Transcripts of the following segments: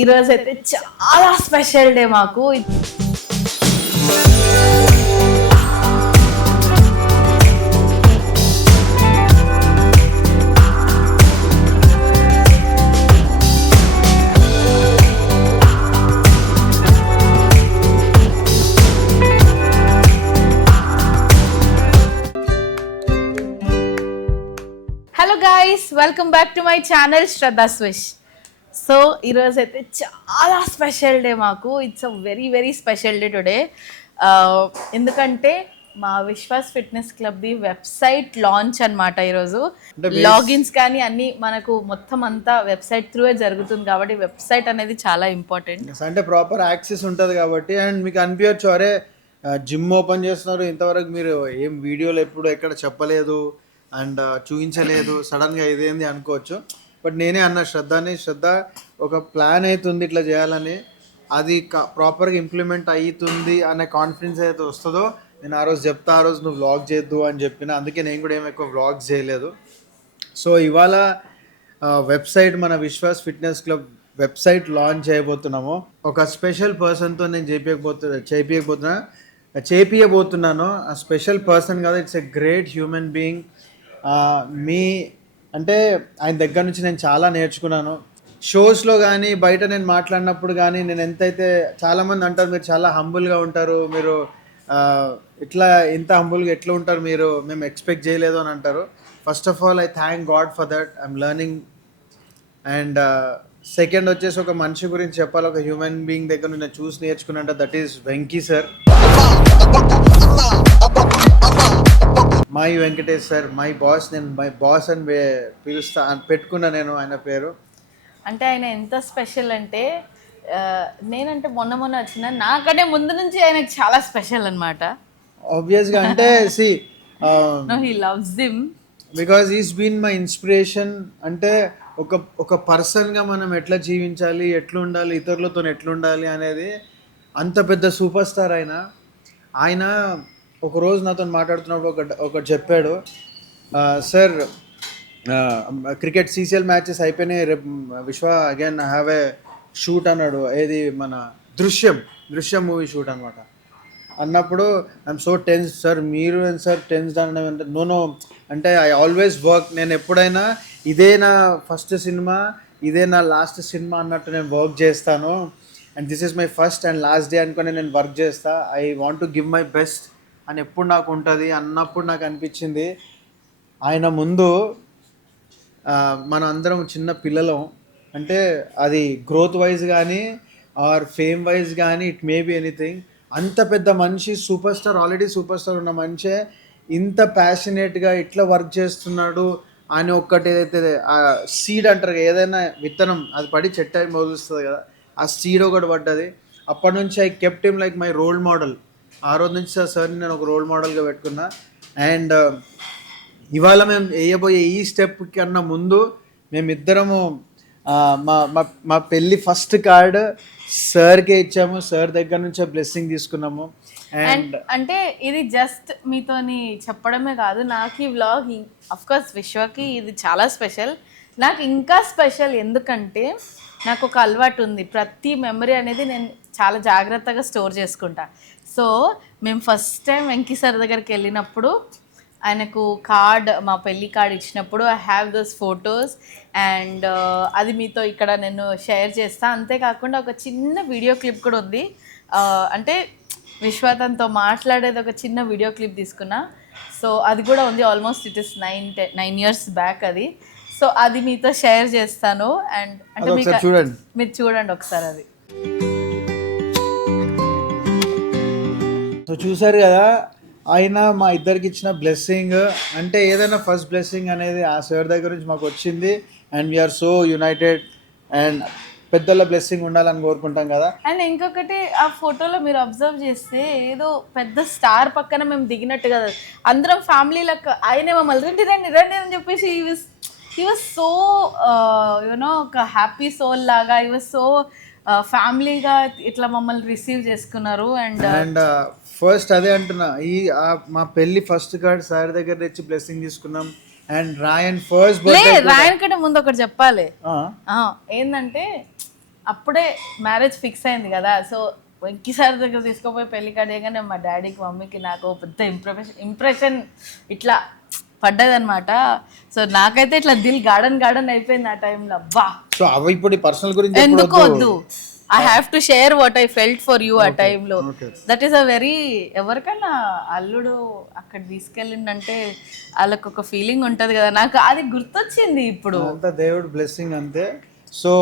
ఈరోజు అయితే చాలా స్పెషల్ డే మాకు. Hello guys, welcome back to my channel Shraddha swish. So ఈరోజు అయితే చాలా స్పెషల్ డే మాకు. It's a very very special day today. ఎందుకంటే మా విశ్వాస్ ఫిట్నెస్ క్లబ్ది వెబ్సైట్ లాంచ్ అనమాట. ఈరోజు లాగిన్స్ కానీ అన్నీ మనకు మొత్తం అంతా వెబ్సైట్ త్రూవే జరుగుతుంది కాబట్టి వెబ్సైట్ అనేది చాలా ఇంపార్టెంట్. అంటే ప్రాపర్ యాక్సెస్ ఉంటుంది కాబట్టి. అండ్ మీకు అనిపించచ్చు, అరే జిమ్ ఓపెన్ చేస్తున్నారు, ఇంతవరకు మీరు ఏం వీడియోలు ఎప్పుడు ఎక్కడ చెప్పలేదు అండ్ చూపించలేదు, సడన్గా ఇదేంది అనుకోవచ్చు. బట్ నేనే అన్న శ్రద్ధ ఒక ప్లాన్ అవుతుంది ఇట్లా చేయాలని, అది ప్రాపర్గా ఇంప్లిమెంట్ అవుతుంది అనే కాన్ఫిడెన్స్ అయితే వస్తుందో నేను ఆ రోజు చెప్తా, ఆ రోజు నువ్వు వ్లాగ్ చేద్దు అని చెప్పిన. అందుకే నేను కూడా ఏమి ఎక్కువ వ్లాగ్స్ చేయలేదు. సో ఇవాళ వెబ్సైట్, మన Vishwas fitness club website launch చేయబోతున్నాము. ఒక స్పెషల్ పర్సన్తో నేను చేపియబోతున్నాను. ఆ స్పెషల్ పర్సన్ కదా, it's a great human being. మీ అంటే ఆయన దగ్గర నుంచి నేను చాలా నేర్చుకున్నాను. షోస్లో కానీ బయట నేను మాట్లాడినప్పుడు కానీ నేను ఎంతైతే, చాలామంది అంటారు మీరు చాలా హంబుల్గా ఉంటారు, మీరు ఇట్లా ఇంత హంబుల్గా ఎట్లా ఉంటారు మీరు, మేము ఎక్స్పెక్ట్ చేయలేదు అని అంటారు. First of all I thank God for that. I'm learning. And second వచ్చేసి ఒక మనిషి గురించి చెప్పాలి, ఒక హ్యూమన్ బీయింగ్ దగ్గర నేను చూసి నేర్చుకున్నాంట, that is Venky sir. My Venkatesh sir, my boss. నేను మై బాస్ అని పిలుస్తా పెట్టుకున్నా నేను ఆయన పేరు. అంటే ఆయన ఎంత స్పెషల్ అంటే, నేనంటే మొన్న వచ్చిన నాకంటే ముందు నుంచి ఆయనకు చాలా స్పెషల్ అనమాట. ఆబ్వియస్గా అంటే he loves him because is been my inspiration. అంటే ఒక పర్సన్గా మనం ఎట్లా జీవించాలి, ఎట్లా ఉండాలి, ఇతరులతో ఎట్లా ఉండాలి అనేది అంత పెద్ద సూపర్ స్టార్ ఆయన ఒకరోజు నాతో మాట్లాడుతున్నప్పుడు ఒకటి చెప్పాడు, సార్ క్రికెట్ సీసీఎల్ మ్యాచెస్ అయిపోయినాయి, రేపు విశ్వ అగైన్ హ్యావ్ ఏ షూట్ అన్నాడు. ఏది మన దృశ్యం మూవీ షూట్ అనమాట. అన్నప్పుడు ఐఎమ్ సో టెన్స్ సార్, మీరు సార్ టెన్స్ అంటే నో అంటే ఐ ఆల్వేస్ వర్క్. నేను ఎప్పుడైనా ఇదే నా ఫస్ట్ సినిమా, ఇదే నా లాస్ట్ సినిమా అన్నట్టు నేను వర్క్ చేస్తాను. And this is my first and last day అనుకుని నేను వర్క్ చేస్తా. I want to give my best అని ఎప్పుడు నాకు ఉంటుంది. అన్నప్పుడు నాకు అనిపించింది, ఆయన ముందు మన అందరం చిన్న పిల్లలం. అంటే అది గ్రోత్ వైజ్ కానీ ఆర్ ఫేమ్ వైజ్ కానీ, ఇట్ మే బి ఎనీథింగ్. అంత పెద్ద మనిషి, super star, already super star ఉన్న మనిషే ఇంత ప్యాషనేట్గా ఇట్లా వర్క్ చేస్తున్నాడు అని. ఒక్కటి ఏదైతే ఆ సీడ్ అంటారు, ఏదైనా విత్తనం అది పడి చెట్టు అయి మొలుస్తుంది కదా, ఆ సీడ్ ఒకటి పడ్డది. అప్పటి నుంచి I kept him like my role model. ఆ రోజు నుంచి సార్ని నేను ఒక రోల్ మోడల్గా పెట్టుకున్నా. అండ్ ఇవాళ మేము వేయబోయే ఈ స్టెప్ కన్నా ముందు మేమిద్దరము మా పెళ్ళి ఫస్ట్ కార్డ్ సార్కే ఇచ్చాము. సార్ దగ్గర నుంచే బ్లెస్సింగ్ తీసుకున్నాము. అండ్ అంటే ఇది జస్ట్ మీతోని చెప్పడమే కాదు, నాకు ఈ వ్లాగ్ అఫ్కోర్స్ విశ్వకి ఇది చాలా స్పెషల్, నాకు ఇంకా స్పెషల్. ఎందుకంటే నాకు ఒక అలవాటు ఉంది, ప్రతి మెమరీ అనేది నేను చాలా జాగ్రత్తగా స్టోర్ చేసుకుంటా. సో మేము ఫస్ట్ టైం వెంకీ సార్ దగ్గరికి వెళ్ళినప్పుడు ఆయనకు కార్డ్, మా పెళ్ళి కార్డ్ ఇచ్చినప్పుడు I have those photos. And అది మీతో ఇక్కడ నేను షేర్ చేస్తాను. అంతేకాకుండా ఒక చిన్న వీడియో క్లిప్ కూడా ఉంది. అంటే విశ్వతంతో మాట్లాడేది ఒక చిన్న వీడియో క్లిప్ తీసుకున్నా. సో అది కూడా ఉంది. Almost it is 9 years back అది. సో అది మీతో షేర్ చేస్తాను. అండ్ అంటే మీరు చూడండి ఒకసారి అది. సో చూసారు కదా, ఆయన మా ఇద్దరికి ఇచ్చిన బ్లెస్సింగ్. అంటే ఏదైనా ఫస్ట్ బ్లెస్సింగ్ అనేది ఆ సార్ దగ్గర నుంచి మాకు వచ్చింది. And we are so united. And పెద్దల బ్లెస్సింగ్ ఉండాలని కోరుకుంటాం కదా. అండ్ ఇంకొకటి, ఆ ఫోటోలో మీరు అబ్జర్వ్ చేస్తే ఏదో పెద్ద స్టార్ పక్కన మేము దిగినట్టు కదా, అందరం ఫ్యామిలీ లెక్క. ఆయనే మమ్మల్ని రండి అని చెప్పేసి he was so ఒక హ్యాపీ సోల్ లాగా, he was so ఫ్యామిలీగా ఇట్లా మమ్మల్ని రిసీవ్ చేసుకున్నారు. అండ్ ఫస్ట్ అదే అంటున్నా మా పెళ్లి ఫస్ట్ కార్డ్ సార్ దగ్గర తెచ్చి బ్లెస్సింగ్ తీసుకున్నాం. అండ్ రాయన్ ఫస్ట్ లే బర్త్డే రాయన్ కంటే ముందు ఒకటి చెప్పాలి. ఏంటంటే అప్పుడే మ్యారేజ్ ఫిక్స్ అయింది కదా, సో వెంకీ సార్ దగ్గర తీసుకుపోయి పెళ్లి కడియగానే మా డాడీకి మమ్మీకి నాకు పెద్ద ఇంప్రెషన్ ఇట్లా పడ్డదనమాట. సో నాకైతే ఇట్లా దిల్ గార్డెన్ అయిపోయింది ఆ టైంలో. అబ్బా, సో అవి ఇప్పుడు పర్సనల్ గురించి ఎందుకు వద్దు, I have to share what I felt for you ఆ టైంలో. దట్ ఈస్ అ వెరీ, ఎవరికైనా అల్లుడు అక్కడ తీసుకెళ్ళిందంటే వాళ్ళకి ఒక ఫీలింగ్ ఉంటుంది కదా, నాకు అది గుర్తొచ్చింది ఇప్పుడు. అంతా దేవుడు బ్లెస్సింగ్ అంతే. సో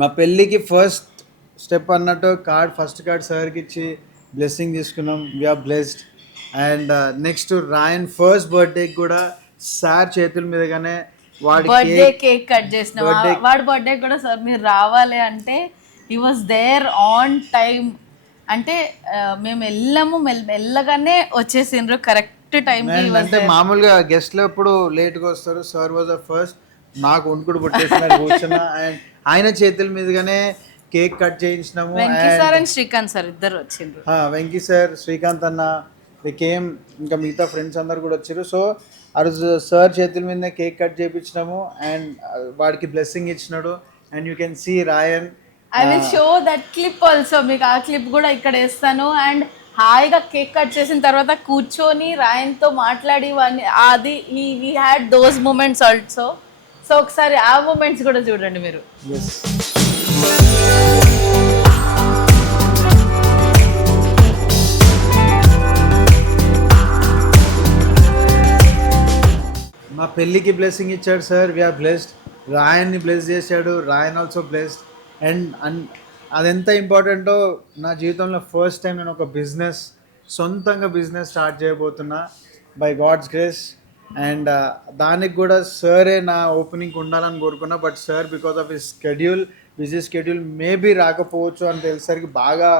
మా పెళ్ళికి ఫస్ట్ స్టెప్ అన్నట్టు ఫస్ట్ కార్డ్ సార్కి ఇచ్చి బ్లెస్సింగ్ తీసుకున్నాం. We are blessed. And next Rayan first బర్త్డేకి కూడా సార్ చేతుల మీదగానే బర్త్డే కేక్ కట్ చేసిన వాడి బర్త్డే కూడా సార్ మీరు రావాలి అంటే he was there on time. అంటే మేము వెళ్ళాము, మెల్లగానే వచ్చేసిండ్రు కరెక్ట్ టైంకి. అంటే మామూలుగా గెస్ట్లు ఎప్పుడు లేట్గా వస్తారు, సార్ వాజ్ ఫస్ట్. నాకు వణుకుడు పుట్టేసిన కూర్చున్నా. అండ్ ఆయన చేతుల మీదుగానే కేక్ కట్ చేయించినాము. Venky sir and Srikanth sir ఇద్దరు వచ్చిండ్రు. వెంకీ సార్, శ్రీకాంత్ అన్న, కేమ్, ఇంకా మిగతా ఫ్రెండ్స్ అందరు కూడా వచ్చారు. సో ఆ రోజు సార్ చేతుల మీదనే కేక్ కట్ చేయించినాము. అండ్ వాడికి బ్లెస్సింగ్ ఇచ్చినాడు. And you can see Rayan. I will show that clip also, మీకు ఆ క్లిప్ కూడా ఇక్కడ వేస్తాను. అండ్ హాయిగా కేక్ కట్ చేసిన తర్వాత కూర్చొని రాయన్తో మాట్లాడి అది we had those moments also. So ఒకసారి ఆ మూమెంట్స్ కూడా చూడండి మీరు. మా పెళ్ళికి బ్లెస్సింగ్ ఇచ్చాడు సార్, వీఆర్ బ్లెస్డ్. రాయన్ని బ్లెస్ చేశాడు, రాయన్ ఆల్సో బ్లెస్డ్. అండ్ అదెంత ఇంపార్టెంటో, నా జీవితంలో ఫస్ట్ టైం నేను ఒక సొంతంగా బిజినెస్ స్టార్ట్ చేయబోతున్నా బై గాడ్స్ గ్రేస్. అండ్ దానికి కూడా సరే నా ఓపెనింగ్ ఉండాలని కోరుకున్నా. But sir because of his busy schedule maybe రాకపోవచ్చు అని తెలిసరికి బాగా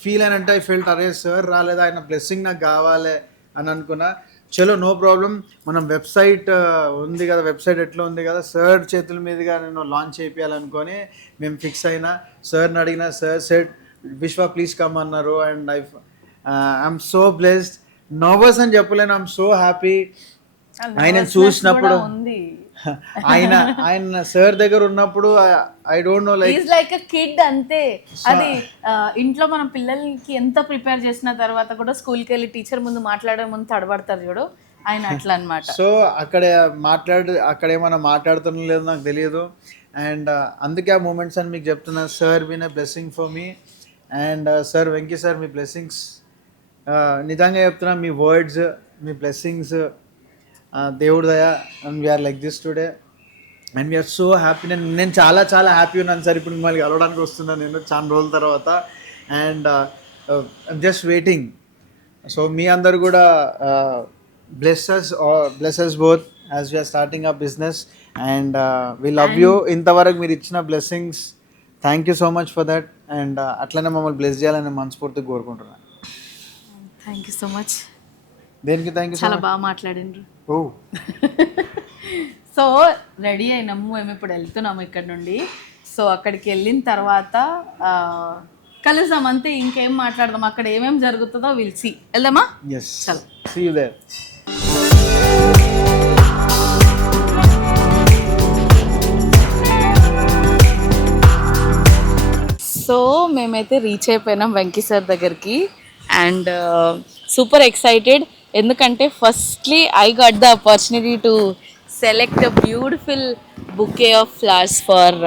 ఫీల్ అయినంటే ఐ ఫెల్ట్, అరే సార్ రాలేదు, ఆయన బ్లెస్సింగ్ నాకు కావాలి అని అనుకున్నా. చలో నో ప్రాబ్లం, మనం వెబ్సైట్ ఉంది కదా, వెబ్సైట్ ఎట్లా ఉంది కదా, సార్ చేతుల మీదుగా నేను లాంచ్ చేయాలనుకొని మేము ఫిక్స్ అయినా. సార్ని అడిగిన, సార్ సెడ్ విశ్వ ప్లీజ్ కమ్ అన్నారు. And I'm so blessed. Nervous అని చెప్పలేను, ఐఎమ్ సో హ్యాపీ. ఆయన చూసినప్పుడు ఆయన సార్ దగ్గర ఉన్నప్పుడు I don't know, like a kid అంతే. అది ఇంట్లో మనం పిల్లలకి ఎంత ప్రిపేర్ చేసిన తర్వాత కూడా స్కూల్కి వెళ్ళి టీచర్ ముందు మాట్లాడే ముందు తడబడతారు చూడు, ఆయన అట్లా అనమాట. సో అక్కడ ఏమైనా మాట్లాడుతున్నా లేదో నాకు తెలియదు. అండ్ అందుకే ఆ మూమెంట్స్ అని మీకు చెప్తున్నా. Sir been a blessing for me. And sir, Venky sir, మీ బ్లెస్సింగ్స్ నిజంగా చెప్తున్నా, మీ వర్డ్స్, మీ బ్లెస్సింగ్స్ దేవుడు దయా. And we are like this today. And we are so happy. నేను చాలా చాలా హ్యాపీ ఉన్నాను సార్. ఇప్పుడు మిమ్మల్ని కలవడానికి వస్తున్నాను నేను చాలా రోజుల తర్వాత. And just waiting. సో మీ అందరు కూడా bless us both as we are starting our business. And we love you. ఇంతవరకు మీరు ఇచ్చిన blessings, thank you so much for that. And అట్లనే మమ్మల్ని బ్లెస్ చేయాలని మనస్ఫూర్తిగా కోరుకుంటున్నాను. Thank you so much. దేనికి థ్యాంక్ యూ? చాలా బాగా మాట్లాడిండ్రు. సో రెడీ అయినాము, మేము ఇప్పుడు వెళ్తున్నాము ఇక్కడ నుండి. సో అక్కడికి వెళ్ళిన తర్వాత కలుద్దాం అంతే, ఇంకేం మాట్లాడదాం. అక్కడ ఏమేమి జరుగుతుందో విల్ సీ. వెళ్దామా? yes, చలో, see you there. సో మేమైతే రీచ్ అయిపోయినాం వెంకీ సార్ దగ్గరికి. అండ్ సూపర్ ఎక్సైటెడ్, ఎందుకంటే firstly I got the opportunity to select a beautiful bouquet of flowers for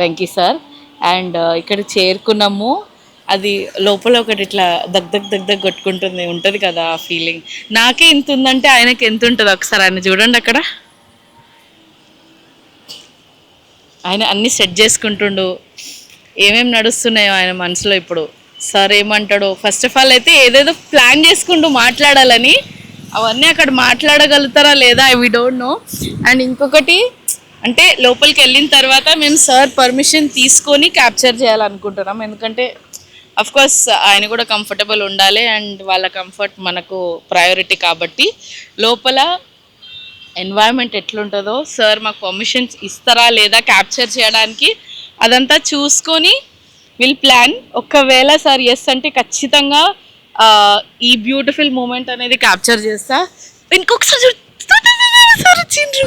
Venky sir. And ఇక్కడ చేరుకున్నాము. అది లోపల ఒకటి ఇట్లా దగ్ కొట్టుకుంటుంది కదా ఆ ఫీలింగ్. నాకే ఇంత ఉందంటే ఆయనకి ఎంత ఉంటుంది ఒకసారి ఆయన చూడండి. అక్కడ ఆయన అన్నీ సెట్ చేసుకుంటుండు, ఏమేమి నడుస్తున్నాయో ఆయన మనసులో. ఇప్పుడు సార్ ఏమంటాడో, ఫస్ట్ ఆఫ్ ఆల్ అయితే ఏదేదో ప్లాన్ చేసుకుంటూ మాట్లాడాలని, అవన్నీ అక్కడ మాట్లాడగలుగుతారా లేదా వి డోంట్ నో. అండ్ ఇంకొకటి అంటే లోపలికి వెళ్ళిన తర్వాత మేము సార్ పర్మిషన్ తీసుకొని క్యాప్చర్ చేయాలనుకుంటున్నాం. ఎందుకంటే అఫ్కోర్స్ ఆయన కూడా కంఫర్టబుల్ ఉండాలి అండ్ వాళ్ళ కంఫర్ట్ మనకు ప్రయారిటీ. కాబట్టి లోపల ఎన్వైరన్మెంట్ ఎట్లుంటుందో, సార్ మాకు పర్మిషన్స్ ఇస్తారా లేదా క్యాప్చర్ చేయడానికి, అదంతా చూసుకొని విల్ ప్లాన్. ఒకవేళ సార్ ఎస్ అంటే ఖచ్చితంగా ఈ బ్యూటిఫుల్ మూమెంట్ అనేది క్యాప్చర్ చేస్తా. ఇంకొకసారి సార్ వచ్చిండ్రు,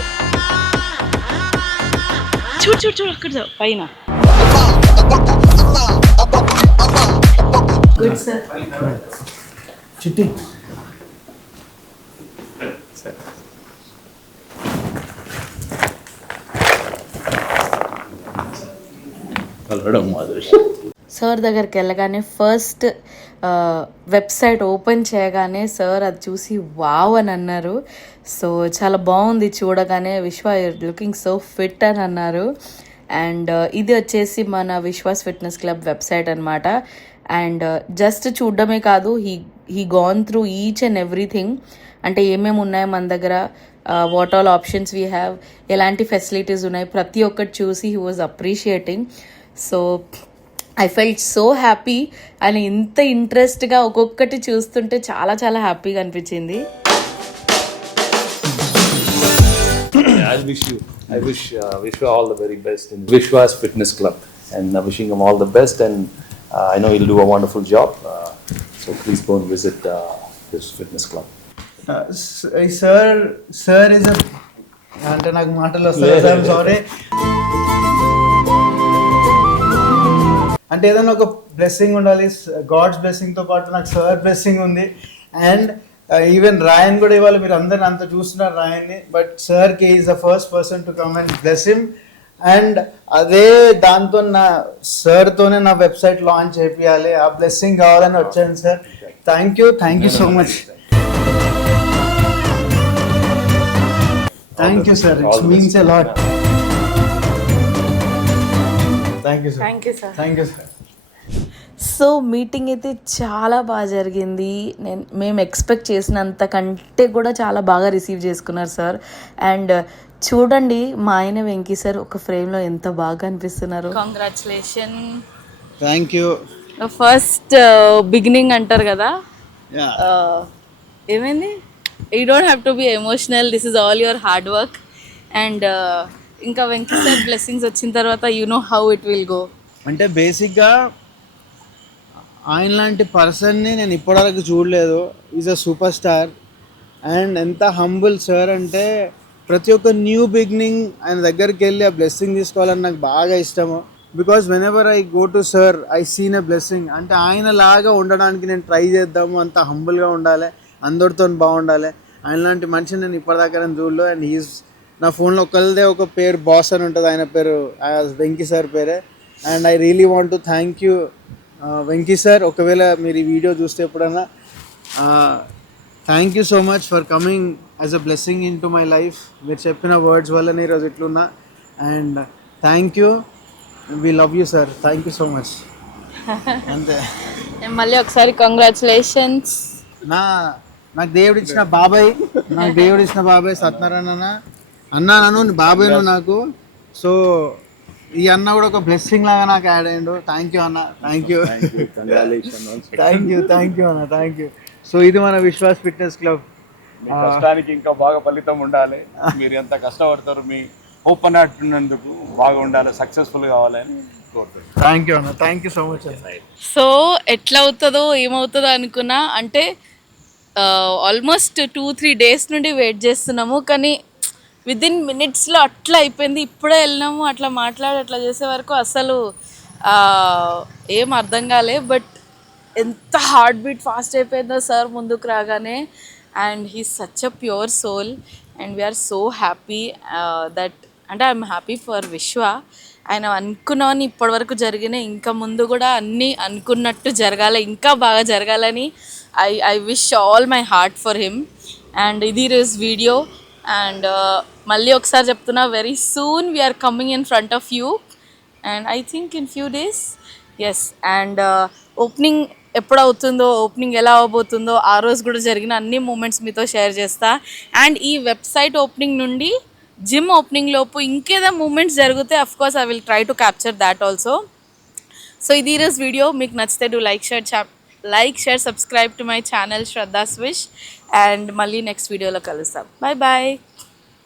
చూడు చూడు చూడు అక్కడ పైన. Good sir. చిట్టి సార్ దగ్గరికి వెళ్ళగానే ఫస్ట్ వెబ్సైట్ ఓపెన్ చేయగానే సార్ అది చూసి వావ్ అని అన్నారు. సో చాలా బాగుంది చూడగానే. విశ్వ లుకింగ్ సో ఫిట్ అని అన్నారు. అండ్ ఇది వచ్చేసి మన విశ్వాస్ ఫిట్నెస్ క్లబ్ వెబ్సైట్ అనమాట. అండ్ జస్ట్ చూడడమే కాదు, he gone through each and everything. అంటే ఏమేమి ఉన్నాయి మన దగ్గర, what all options we have, ఎలాంటి ఫెసిలిటీస్ ఉన్నాయి, ప్రతి ఒక్కటి చూసి he was appreciating. So I felt so happy. అని ఇంత ఇంట్రెస్ట్గా ఒక్కొక్కటి చూస్తుంటే చాలా చాలా హ్యాపీగా అనిపించింది. I wish Vishwa all the very best in Vishwa's Fitness Club, and wishing him all the best, and I know he'll do a wonderful job, so please go and visit this fitness club. Sir is అంటే నాకు మాటలు వస్తాయి, sorry. అంటే ఏదైనా ఒక blessing ఉండాలి, God's బ్లెస్సింగ్తో పాటు నాకు సార్ బ్లెస్సింగ్ ఉంది. అండ్ ఈవెన్ రాయన్ కూడా ఇవాళ మీరు అందరిని అంత చూస్తున్నారు రాయన్ని, బట్ సార్కి is the first person to come and bless him. And అదే దాంతో నా సార్తోనే నా వెబ్సైట్ లాంచ్ చేయాలి, ఆ బ్లెస్సింగ్ కావాలని వచ్చాను sir. Thank you so much. Thank you sir, it's means a lot. Thank you sir. Thank you sir. So meeting అయితే చాలా బాగా జరిగింది. మేము ఎక్స్పెక్ట్ చేసినంత కంటే కూడా చాలా బాగా రిసీవ్ చేసుకున్నారు సార్. అండ్ చూడండి మా ఆయన వెంకీ సార్ ఒక ఫ్రేమ్లో ఎంత బాగా అనిపిస్తున్నారు. Congratulation. Thank you. First beginning అంటారు కదా, ఏమైంది, you don't have to be emotional, this is all your hard work. And ఇంకా వెంకీ సార్ బ్లెస్సింగ్స్ వచ్చిన తర్వాత you know how it will go. అంటే బేసిక్గా ఆయన లాంటి పర్సన్ని నేను ఇప్పటివరకు చూడలేదు. Is a super star. And ఎంత హంబుల్ సార్ అంటే, ప్రతి ఒక్క న్యూ బిగినింగ్ ఆయన దగ్గరికి వెళ్ళి ఆ బ్లెస్సింగ్ తీసుకోవాలని నాకు బాగా ఇష్టము. Because when ever I go to sir I seen a blessing. అంటే ఆయన లాగా ఉండడానికి నేను ట్రై చేద్దాము, అంత హంబుల్గా ఉండాలి, అందరితో బాగుండాలి. ఆయన లాంటి మనిషిని నేను ఇప్పటిదాకా నేను చూడలేదు. అండ్ ఈజ్ నా ఫోన్లో ఒకరిదే ఒక పేరు బాస్ అని ఉంటుంది, ఆయన పేరు వెంకీ సార్ పేరే. And I really want to thank you Venky sir. ఒకవేళ మీరు ఈ వీడియో చూస్తే ఎప్పుడన్నా, thank you so much for coming as a blessing into my life. మీరు చెప్పిన వర్డ్స్ వల్లనే ఈరోజు ఇట్లున్నా. And thank you, we love you sir. Thank you so much. అంతే. మళ్ళీ ఒకసారి కంగ్రాచులేషన్స్. నాకు దేవుడు ఇచ్చిన బాబాయ్ సత్యనారాయణ అన్న, నన్ను బాబాయ్ నువ్వు నాకు. సో ఈ అన్న కూడా ఒక బ్లెస్సింగ్ లాగా నాకు యాడ్ అయ్యిండు. థ్యాంక్ యూ అన్న. థ్యాంక్ యూ అన్న. Thank you. సో ఇది మన విశ్వాస్ ఫిట్నెస్ క్లబ్. మీ కష్టానికి ఇంకా బాగా ఫలితం ఉండాలి. మీరు ఎంత కష్టపడతారు, మీ ఓపెన్ హార్ట్ ఉన్నందుకు బాగా ఉండాలి, సక్సెస్ఫుల్ కావాలని కోరుతున్నాను. థ్యాంక్ యూ అన్న. Thank you so much. So ఎట్లా అవుతుందో ఏమవుతుందో అనుకున్నా, అంటే ఆల్మోస్ట్ 2-3 days నుండి వెయిట్ చేస్తున్నాము, కానీ విదిన్ మినిట్స్లో అట్లా అయిపోయింది. ఇప్పుడే వెళ్ళినాము, అట్లా మాట్లాడి అట్లా చేసే వరకు అసలు ఏం అర్థం కాలే. బట్ ఎంత హార్ట్ బీట్ ఫాస్ట్ అయిపోయిందో సార్ ముందుకు రాగానే. And he such a pure soul and we are so happy that, అంటే ఐఎమ్ హ్యాపీ ఫర్ విశ్వ. ఆయన అనుకున్నామని ఇప్పటివరకు జరిగినాయి, ఇంకా ముందు కూడా అన్నీ అనుకున్నట్టు జరగాలి, ఇంకా బాగా జరగాలని I wish all my heart for him. And ఇది ఈరోజు వీడియో. అండ్ మళ్ళీ ఒకసారి చెప్తున్నా, very soon we are coming in front of you, and I think in few days. Yes. And opening ఎప్పుడు అవుతుందో, ఓపెనింగ్ ఎలా అవబోతుందో, ఆ రోజు కూడా జరిగిన అన్ని మూమెంట్స్ మీతో షేర్ చేస్తా. అండ్ ఈ వెబ్సైట్ ఓపెనింగ్ నుండి జిమ్ ఓపెనింగ్ లోపు ఇంకేదో మూమెంట్స్ జరిగితే of course I will try to capture that also. So ఇది ఈరోజు వీడియో. మీకు నచ్చితే do like share subscribe to my channel Shraddha's wish. And మళ్ళీ నెక్స్ట్ వీడియోలో కలుస్తాం. Bye bye.